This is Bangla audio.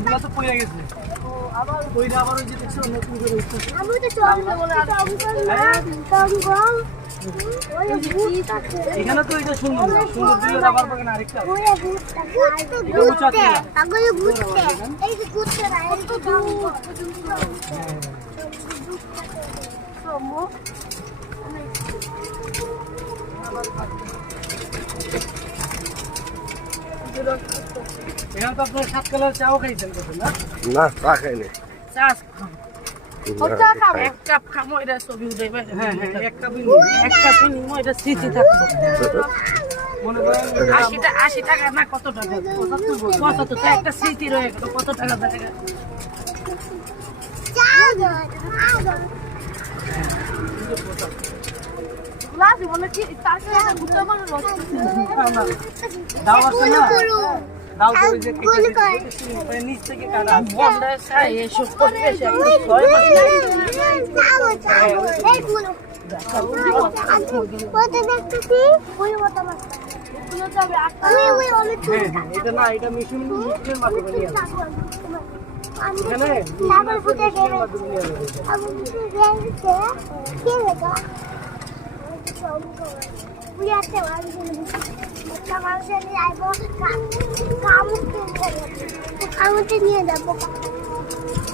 এগুলো তো পড়ে গেছে আবার বইটা আবার ওই যে দেখছো নতুন করে উঠতেছে আমি তো চলবে বলে এখানে তো এটা সুন্দর সুন্দর দিলে রাবার বাগান আরেকটা এখানে তো আপনার 7 কালার চাও খাইছেন কত না না চা খাইনি চা এক কাপ খামো এটা ছবি উঠাইবে হ্যাঁ হ্যাঁ এক কাপই এক কাপ নিমো এটা স্মৃতি থাকবে মনে করেন 80 টাকা না কত টাকা 75 টাকা একটা স্মৃতি রয়ে গেল কত টাকা থাকে লাজি বলে কি তার কাছে ঘুরতে পারো দাও আছে না দাও তো ওই যে নিচ থেকে কাটা বন্ধে সাই এসব করবে সে ছয় মাস এটা না এটা মেশিন মিক্সের মাধ্যমে নিয়ে আসে এখানে নিয়ে যাবো